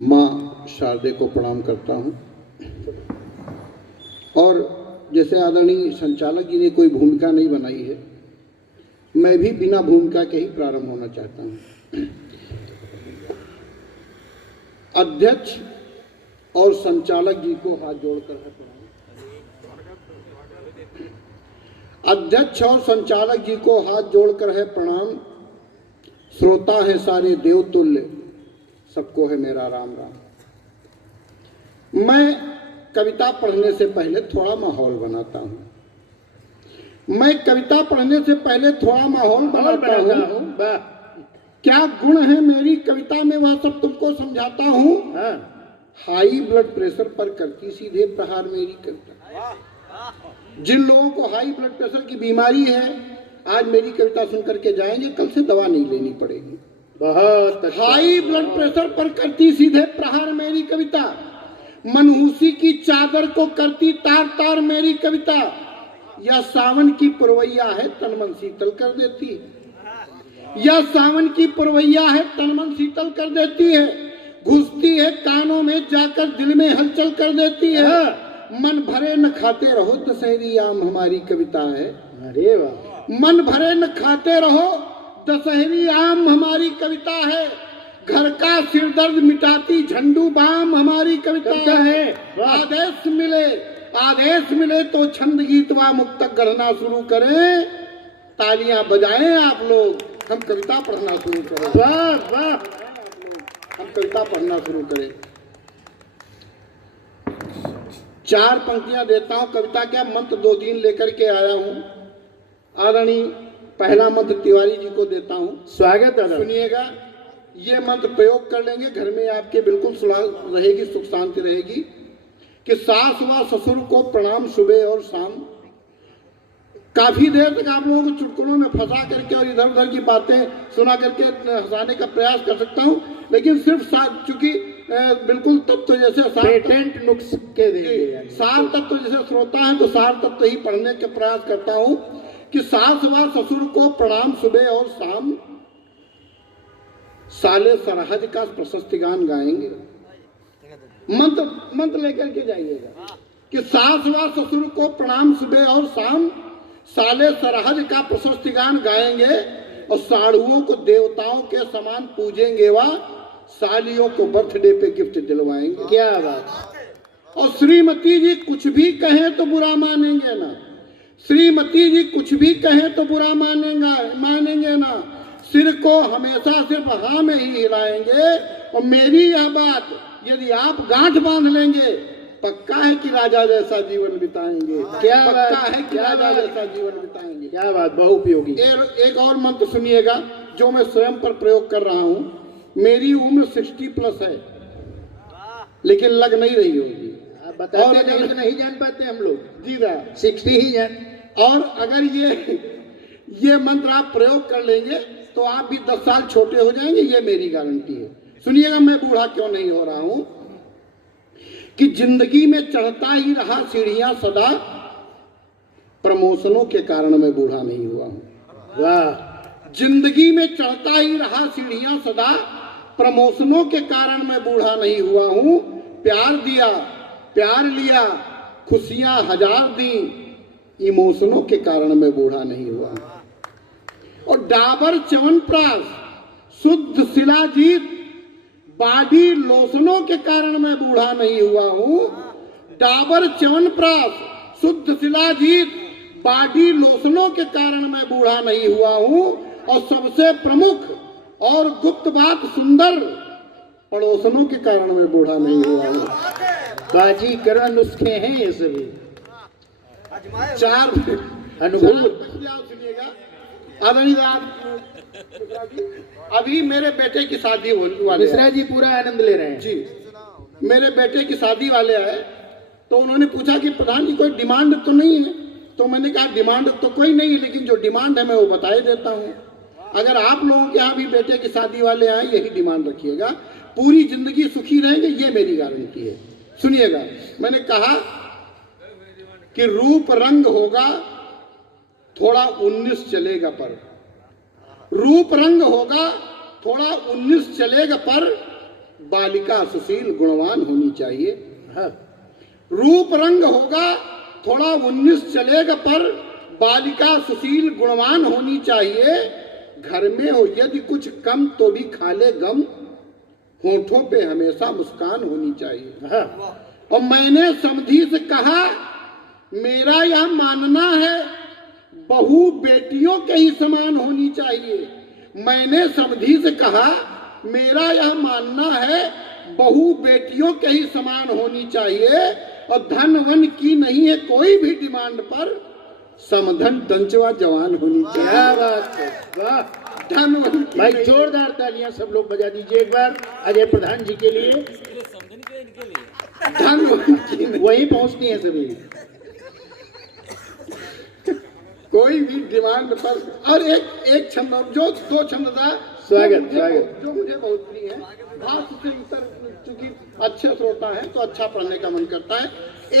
माँ शारदे को प्रणाम करता हूँ। और जैसे आदरणीय संचालक जी ने कोई भूमिका नहीं बनाई है, मैं भी बिना भूमिका के ही प्रारंभ होना चाहता हूँ। अध्यक्ष और संचालक जी को हाथ जोड़कर है प्रणाम। अध्यक्ष और संचालक जी को हाथ जोड़कर है प्रणाम। श्रोता है सारे देवतुल्य, सबको है मेरा राम राम। मैं कविता पढ़ने से पहले थोड़ा माहौल बनाता हूँ। मैं कविता पढ़ने से पहले थोड़ा माहौल बनाता हूँ। क्या गुण है मेरी कविता में वह सब तुमको समझाता हूँ। हाई ब्लड प्रेशर पर करती सीधे प्रहार मेरी कविता। जिन लोगों को हाई ब्लड प्रेशर की बीमारी है, आज मेरी कविता सुन करके जाएंगे, कल से दवा नहीं लेनी पड़ेगी। बहुत हाई ब्लड प्रेशर पर करती सीधे प्रहार मेरी कविता। मनहूसी की चादर को करती तार तार मेरी कविता। यह सावन की पुरवैया है, तन मन शीतल कर देती है। यह सावन की पुरवैया है, तन मन शीतल कर देती है। घुसती है कानों में जाकर दिल में हलचल कर देती है। मन भरे न खाते रहो दशहरी आम हमारी कविता है। अरे वाह। मन भरे न खाते रहो दशहरी आम हमारी कविता है। घर का सिरदर्द मिटाती झंडू बाम हमारी कविता है। आदेश मिले तो छंद गीतवा मुक्तक गढ़ना शुरू करें। तालियां बजाएं आप लोग, हम कविता पढ़ना शुरू करें। वाह वाह, हम कविता पढ़ना शुरू करें। 4 पंक्तियां देता हूं। कविता क्या मंत्र 2-3 लेकर के आया हूं। आदरणीय पहला मंत्र तिवारी जी को देता हूं। स्वागत है, सुनिएगा। ये मंत्र प्रयोग कर लेंगे, घर में आपके बिल्कुल सुलह रहेगी, सुख शांति रहेगी। कि सास व ससुर को प्रणाम सुबह और शाम। काफी देर तक आप लोगों को चुटकुलों में फंसा करके और इधर उधर की बातें सुना करके हंसाने का प्रयास कर सकता हूं, लेकिन सिर्फ चूंकि बिल्कुल तत्व जैसे पेटेंट नुक्स के देंगे, सार तत्व जैसे श्रोता है तो सार तत्व ही पढ़ने के प्रयास करता हूं। कि सास व ससुर को प्रणाम सुबह और शाम। साले सरहज का प्रशस्ति गान गाएंगे। मंत्र लेकर के जाइएगा। कि सास व ससुर को प्रणाम सुबह और शाम। साले सरहज का प्रशस्ति गान गाएंगे और साढ़ुओं को देवताओं के समान पूजेंगे। वह सालियों को बर्थडे पे गिफ्ट दिलवाएंगे। क्या बात। और श्रीमती जी कुछ भी कहें तो बुरा मानेंगे ना। श्रीमती जी कुछ भी कहें तो बुरा मानेंगे ना। सिर को हमेशा सिर्फ हाँ में ही हिलाएंगे। और मेरी यह बात यदि आप गांठ बांध लेंगे, पक्का है कि राजा जैसा जीवन बिताएंगे। क्या पक्का है कि राजा जैसा जीवन बिताएंगे। क्या बात, बहुपयोगी। एक और मंत्र सुनिएगा जो मैं स्वयं पर प्रयोग कर रहा हूँ। मेरी उम्र 60+ है, लेकिन लग नहीं रही होगी। बताते नहीं तो नहीं जान पाते हम लोग। जी रा 60 ही जान। और अगर ये मंत्र आप प्रयोग कर लेंगे तो आप भी 10 साल छोटे हो जाएंगे, ये मेरी गारंटी है। सुनिएगा, मैं बूढ़ा क्यों नहीं हो रहा हूं। कि जिंदगी में चढ़ता ही रहा सीढ़ियां सदा, प्रमोशनों के कारण मैं बूढ़ा नहीं हुआ हूं। वाह। जिंदगी में चढ़ता ही रहा सीढ़ियां सदा, प्रमोशनों के कारण मैं बूढ़ा नहीं हुआ हूं। प्यार दिया, प्यार लिया, खुशियां हजार दी, इमोशनों के कारण मैं बूढ़ा नहीं हुआ। और डाबर च्यवनप्राश, शुद्ध शिलाजीत, बॉडी लोशनों के कारण मैं बूढ़ा नहीं हुआ हूं। डाबर च्यवनप्राश, शुद्ध शिलाजीत, बॉडी लोशनों के कारण मैं बूढ़ा नहीं हुआ हूं। और सबसे प्रमुख और गुप्त बात सुंदर, पड़ोसनों के कारण मैं बूढ़ा नहीं हुआ हूं। बाजीकरण नुस्खे हैं ये सभी। 4 अनुभव सुनिएगा। आदरणीय अभी मेरे बेटे की शादी वाले मिश्रा जी पूरा आनंद ले रहे हैं जी। मेरे बेटे की शादी वाले आए तो उन्होंने पूछा कि प्रधान जी कोई डिमांड तो नहीं है। तो मैंने कहा डिमांड तो कोई नहीं है, लेकिन जो डिमांड है मैं वो बता ही देता हूँ। अगर आप लोगों के यहाँ भी बेटे की शादी वाले आए, यही डिमांड रखिएगा, पूरी जिंदगी सुखी रहेंगे, ये मेरी गारंटी है। सुनिएगा, मैंने कहा कि रूप रंग होगा थोड़ा 19 चलेगा, पर रूप रंग होगा थोड़ा 19 चलेगा, पर बालिका सुशील गुणवान होनी चाहिए। रूप रंग होगा थोड़ा 19 चलेगा, पर बालिका सुशील गुणवान होनी चाहिए। घर में हो यदि कुछ कम तो भी खा ले गम, होठों पे हमेशा मुस्कान होनी चाहिए। और मैंने समधी से कहा मेरा यह मानना है बहू बेटियों के ही समान होनी चाहिए। मैंने समधी से कहा मेरा यह मानना है बहू बेटियों के ही समान होनी चाहिए, और धन वन की नहीं है कोई भी डिमांड पर, समधन तंचवा जवान होनी चाहिए। क्या बात है, वाह। धन वन भाई जोरदार तालियां सब लोग बजा दीजिए एक बार अजय प्रधान जी के लिए। धन वन की वही पहुंचती है सभी, कोई भी डिमांड पर। और एक छंद जो 2 छंद था स्वागत जो मुझे बहुत प्रिय है। भाषा से इतर चूंकि अच्छे श्रोता है तो अच्छा पढ़ने का मन करता है।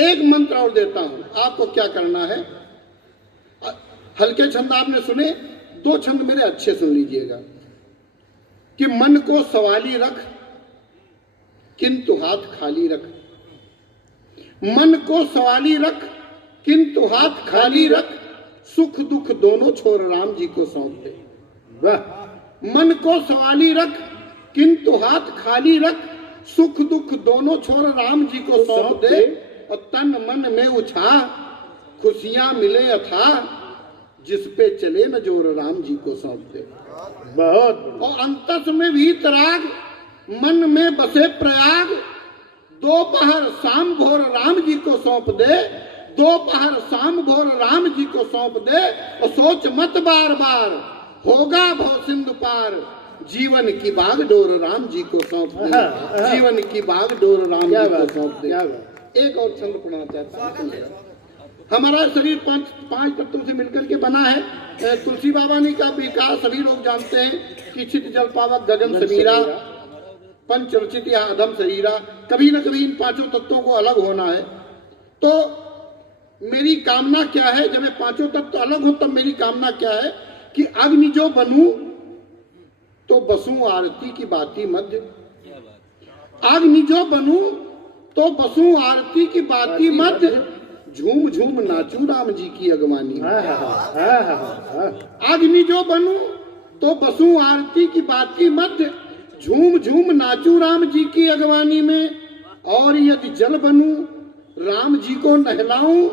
एक मंत्र और देता हूं, आपको क्या करना है। हल्के छंद आपने सुने, 2 छंद मेरे अच्छे सुन लीजिएगा। कि मन को सवाली रख किंतु हाथ खाली रख, मन को सवाली रख किंतु हाथ खाली रख, सुख दुख दोनों छोर राम जी को सौंप दे। वाह। मन को सवाली रख किंतु हाथ खाली रख, सुख दुख दोनों छोर राम जी को सौंप दे। और तन मन में उछा खुशियां मिले अथा, जिस पे चले न जोर राम जी को सौंप दे। बहुत। और अंतस में भी तराग, मन में बसे प्रयाग, दोपहर शाम भोर राम जी को सौंप दे। दोपहर शाम भोर राम जी को सौंप दे। और सोच मत बार बार होगा भव सिंधु पार, जीवन की बागडोर राम जी को सौंप दे। जीवन की बागडोर राम जी को सौंप दे। एक और छंद पढ़ना चाहता हूँ। हमारा शरीर पांच तत्वों से मिलकर के बना है। तुलसी बाबा ने का विकास सभी लोग जानते हैं कि चित जल पावक गगन समीरा, पंचरचित या अधम शरीरा। कभी न कभी इन 5 तत्वों को अलग होना है। तो मेरी कामना क्या है, जब ये 5 तत्व अलग हो तब मेरी कामना क्या है कि अग्नि जो बनूं तो बसूं आरती की बाती मध्य। अग्नि जो बनूं तो बसूं आरती की बाती मध्य, झूम झूम नाचूं राम जी की अगवानी। अग्नि जो बनूं तो बसूं आरती की बाती मध्य, झूम झूम नाचूं राम जी की अगवानी में। और यदि जल बनूं राम जी को नहलाऊं,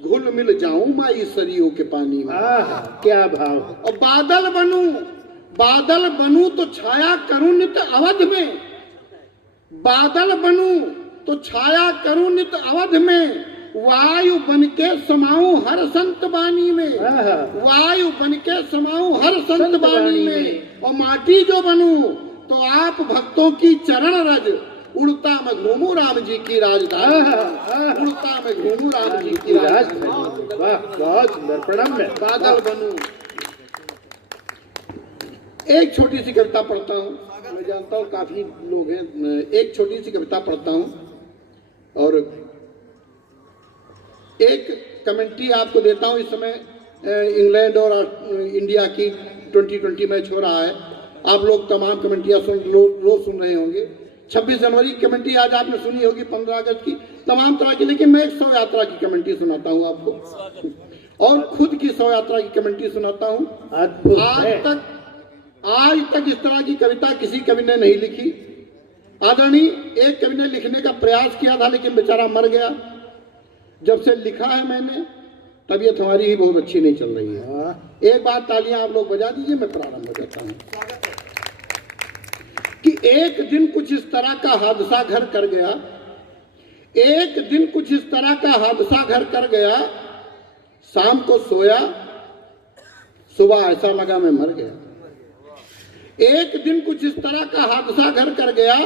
घुल मिल जाऊं माई सरियों के पानी में। क्या भाव। और बादल बनूं तो छाया करूं नित अवध में। बादल बनूं तो छाया करूं नित अवध में, वायु बन के समाऊं हर संत बानी में। वायु बन के समाऊं हर संत बानी में। और माटी जो बनूं तो आप भक्तों की चरण रज, उड़ता मैं घूमूं राम जी की राजधानी। उड़ता मैं घूमूं राम जी की राजधानी। वाह, बहुत सुंदर। प्रणाम में बादल बनूं। एक छोटी सी कविता पढ़ता हूँ, मैं जानता हूँ काफी लोग हैं। एक छोटी सी कविता पढ़ता हूँ और एक कमेंट्री आपको देता हूँ। इस समय इंग्लैंड और इंडिया की 2020 मैच हो रहा है। आप लोग तमाम कमेंट्रियाँ रोज सुन रहे होंगे। 26 जनवरी की कमेंट्री आज आपने सुनी होगी, 15 अगस्त की, तमाम तरह की। लेकिन मैं एक 100 यात्रा की कमेंट्री सुनाता हूँ आपको, और खुद की 100 यात्रा की कमेंट्री सुनाता हूँ। आज तक इस तरह की कविता किसी कवि ने नहीं लिखी। आदरणीय एक कवि ने लिखने का प्रयास किया था, लेकिन बेचारा मर गया। जब से लिखा है मैंने, तबीयत हमारी ही बहुत अच्छी नहीं चल रही है। एक बार तालियां आप लोग बजा दीजिए, मैं प्रारंभ करता हूँ। कि एक दिन कुछ इस तरह का हादसा घर कर गया। एक दिन कुछ इस तरह का हादसा घर कर गया। शाम को सोया, सुबह ऐसा लगा मैं मर गया। एक दिन कुछ इस तरह का हादसा घर कर गया।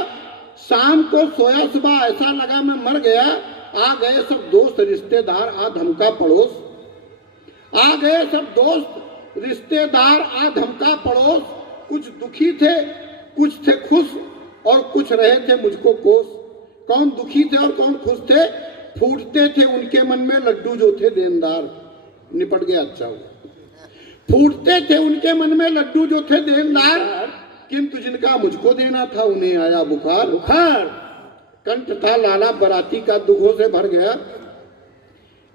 शाम को सोया, सुबह ऐसा लगा मैं मर गया। आ गए सब दोस्त रिश्तेदार, आ धमका पड़ोस। आ गए सब दोस्त रिश्तेदार, आ धमका पड़ोस। कुछ दुखी थे, कुछ थे खुश, और कुछ रहे थे मुझको कोस। कौन दुखी थे और कौन खुश थे? फूटते थे उनके मन में लड्डू जो थे देनदार। निपट गया, अच्छा हुआ। फूटते थे उनके मन में लड्डू जो थे देनदार। किंतु जिनका मुझको देना था उन्हें आया बुखार। बुखार। कंठ था लाला बराती का दुखों से भर गया।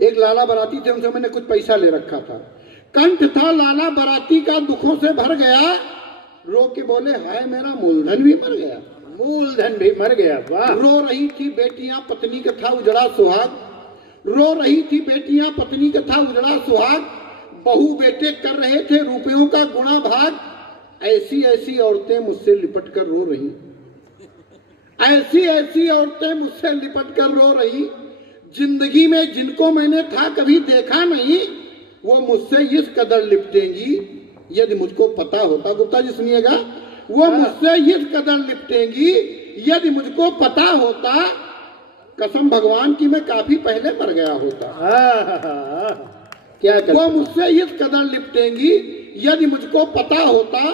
एक लाला बराती थे, उनसे मैंने कुछ पैसा ले रखा था। कंठ था लाला बराती का दुखों से भर गया, रो के बोले हाय मेरा मूलधन भी मर गया। मूलधन भी मर गया। वाह। रो रही थी बेटियां पत्नी का था उजड़ा सुहाग, रो रही थी बेटियां पत्नी का था उजड़ा सुहाग, बहू बेटे कर रहे थे रुपयों का गुणा भाग। ऐसी ऐसी औरतें मुझसे लिपट कर रो रही, ऐसी ऐसी औरतें मुझसे लिपट कर रो रही। जिंदगी में जिनको मैंने था कभी देखा नहीं, वो मुझसे इस कदर लिपटेंगी यदि मुझको पता होता। गुप्ता जी सुनिएगा, वो मुझसे इस कदर लिपटेंगी यदि मुझको पता होता। कसम भगवान की मैं काफी पहले मर गया होता। क्या वो मुझसे इस कदर लिपटेंगी यदि मुझको पता होता।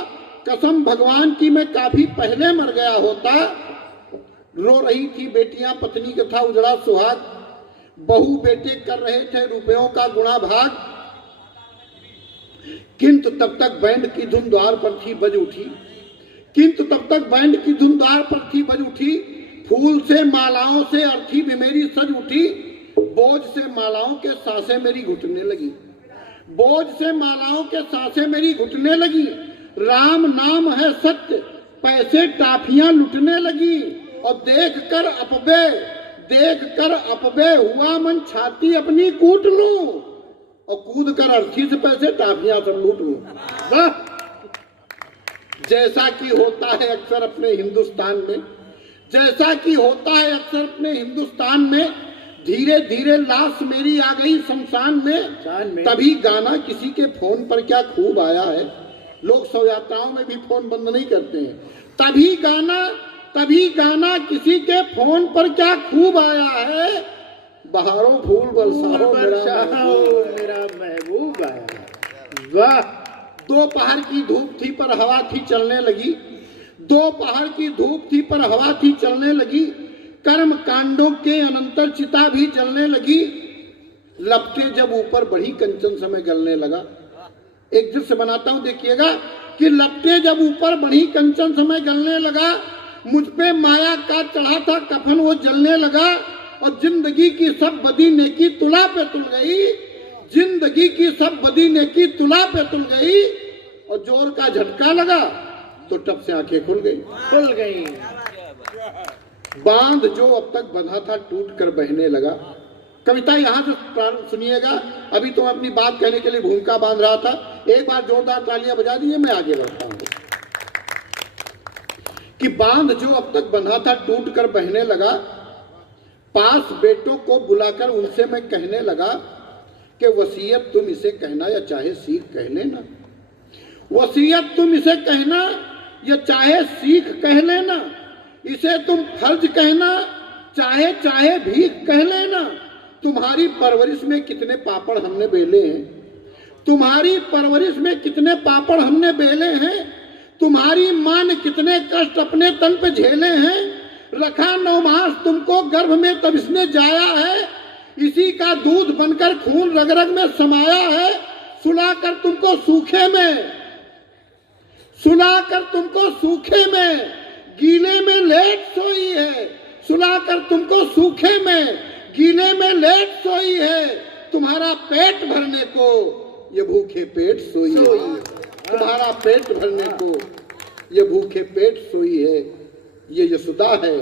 कसम भगवान की मैं काफी पहले मर गया होता। रो रही थी बेटियां पत्नी का था उजड़ा सुहाग, बहू बेटे कर रहे थे रुपयों का गुणा भाग। किंतु तब तक बैंड की धुन द्वार पर थी बज उठी, किंतु तब तक बैंड की धुन द्वार पर थी बज उठी। फूल से मालाओं से अर्थी भी मेरी सज उठी, बोझ से मालाओं के सांसें मेरी घुटने लगी, बोझ से मालाओं के सांसें मेरी घुटने लगी। राम नाम है सत्य, पैसे टाफियां लुटने लगी। और देख कर अपबे हुआ मन छाती अपनी कूट लूं, और कूद कर अर्थी से पैसे टाफियां सब लूट लूं। वाह। जैसा कि होता है अक्सर अपने हिंदुस्तान में, जैसा कि होता है अक्सर अपने हिंदुस्तान में, धीरे धीरे लाश मेरी आ गई शमशान में। तभी गाना किसी के फोन पर क्या खूब आया है। लोग शव यात्राओं में भी फोन बंद नहीं करते हैं। तभी गाना किसी के फोन पर क्या खूब आया है। बहारों फूल बरसाओ मेरा महबूब आया। वाह। दोपहर की धूप थी पर हवा थी चलने लगी, दोपहर की धूप थी पर हवा थी चलने लगी। कर्म कांडों के अनंतर चिता भी जलने लगी। लपटे जब ऊपर बढ़ी कंचन समय गलने लगा। एक दृश्य बनाता हूं, देखिएगा कि लपटे जब ऊपर बढ़ी कंचन समय गलने लगा। मुझ पे माया का चढ़ा था कफन वो जलने लगा। और जिंदगी की सब बदी नेकी तुला पे तुल गई, जिंदगी की सब बदी नेकी तुला पे तुल गई। और जोर का झटका लगा तो टप से आंखें खुल गई। बांध जो अब तक बंधा था टूट कर बहने लगा। कविता यहां से सुनिएगा। अभी तो अपनी बात कहने के लिए भूमिका बांध रहा था। एक बार जोरदार तालियां बजा दीजिए, मैं आगे बढ़ता हूं। कि बांध जो अब तक बंधा था टूट कर बहने लगा। पास बेटों को बुलाकर उनसे मैं कहने लगा कि वसीयत तुम इसे कहना या चाहे सीख कह लेना, वसीयत तुम इसे कहना या चाहे सीख कह लेना। इसे तुम फर्ज कहना चाहे चाहे भीख कह लेना। तुम्हारी परवरिश में कितने पापड़ हमने बेले हैं, तुम्हारी परवरिश में कितने पापड़ हमने बेले हैं। तुम्हारी मां ने कितने कष्ट अपने तन पे झेले हैं। रखा 9 मास तुमको गर्भ में तब इसने जाया है। इसी का दूध बनकर खून रग रग में समाया है। सुलाकर तुमको सूखे में, सुलाकर तुमको सूखे में गीले में लेट सोई है। सुलाकर तुमको सूखे में गीले में लेट सोई है। तुम्हारा पेट भरने को ये भूखे पेट सोई है। तुम्हारा पेट भरने को ये भूखे पेट सोई है। ये यशोदा है,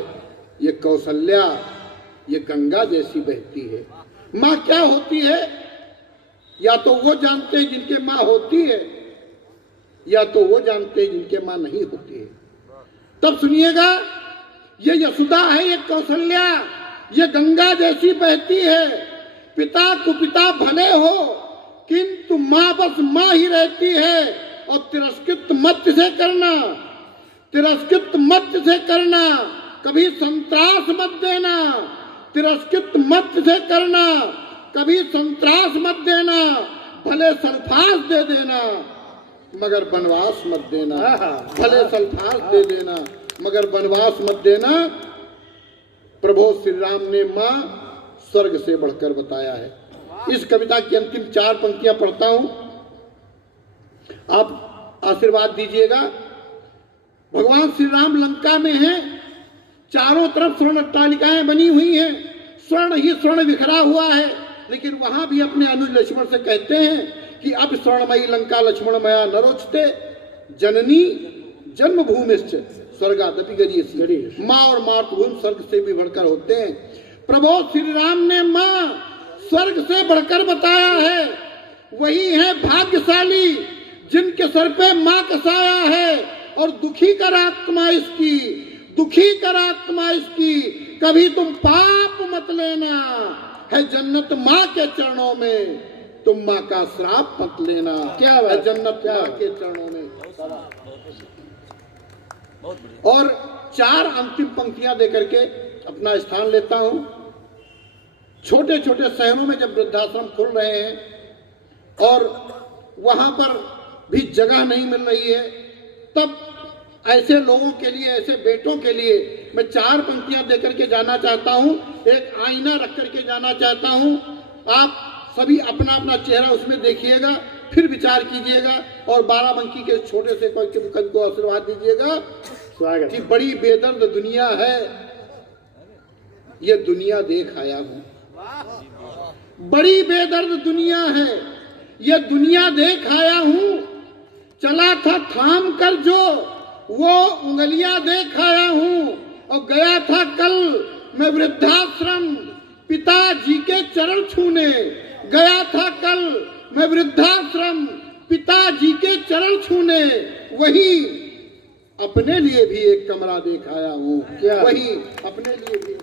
ये कौशल्या, ये गंगा जैसी बहती है। माँ क्या होती है या तो वो जानते हैं जिनके माँ होती है, या तो वो जानते हैं जिनके माँ नहीं होती है। तब सुनिएगा, ये यशोदा है, ये कौशल्या, ये गंगा जैसी बहती है। पिता कुपिता भले हो किंतु माँ बस माँ ही रहती है। और तिरस्कृत मत से करना, तिरस्कृत मत से करना, कभी संत्रास मत देना। तिरस्कृत मत से करना, कभी संत्रास मत देना। भले सल्फास दे देना मगर वनवास मत देना। भले सल्फास दे देना मगर वनवास मत देना। प्रभु श्री राम ने माँ स्वर्ग से बढ़कर बताया है। इस कविता की अंतिम 4 पंक्तियां पढ़ता हूं, आप आशीर्वाद दीजिएगा। भगवान श्री राम लंका में हैं, चारों तरफ स्वर्ण अट्टालिकाएं बनी हुई हैं, स्वर्ण ही स्वर्ण बिखरा हुआ है, लेकिन वहां भी अपने अनुज लक्ष्मण से कहते हैं कि अब स्वर्णमयी लंका लक्ष्मणमया न रोचते, जननी जन्मभूमिश्च स्वर्गादपि गरीयसी। माँ और मातृभूमि स्वर्ग से भी बढ़कर होते हैं। प्रभु श्री राम ने माँ स्वर्ग से बढ़कर बताया है, वही है भाग्यशाली जिनके सर पे माँ का साया है, और दुखी कर आत्मा इसकी, दुखी कर आत्मा इसकी, कभी तुम पाप मत लेना, है जन्नत माँ के चरणों में, तुम माँ का श्राप मत लेना। क्या है जन्नत माँ के चरणों में। और 4 अंतिम पंक्तियां देकर के अपना स्थान लेता हूं। छोटे छोटे शहरों में जब वृद्धाश्रम खुल रहे हैं और वहां पर भी जगह नहीं मिल रही है, तब ऐसे लोगों के लिए, ऐसे बेटों के लिए मैं 4 पंक्तियां देकर के जाना चाहता हूं। एक आईना रख करके जाना चाहता हूं। आप सभी अपना अपना चेहरा उसमें देखिएगा, फिर विचार कीजिएगा और बाराबंकी के छोटे से कोई को आशीर्वाद दीजिएगा कि बड़ी बेदर्द दुनिया है, ये दुनिया देख आया हूं। बड़ी बेदर्द दुनिया है, ये दुनिया देख आया हूं। चला था थाम कर जो वो उंगलियां देख आया हूं, और गया था कल मैं वृद्धाश्रम पिताजी के चरण छूने, गया था कल मैं वृद्धाश्रम पिताजी के चरण छूने, वही अपने लिए भी एक कमरा देख आया हूं। क्या वही अपने लिए भी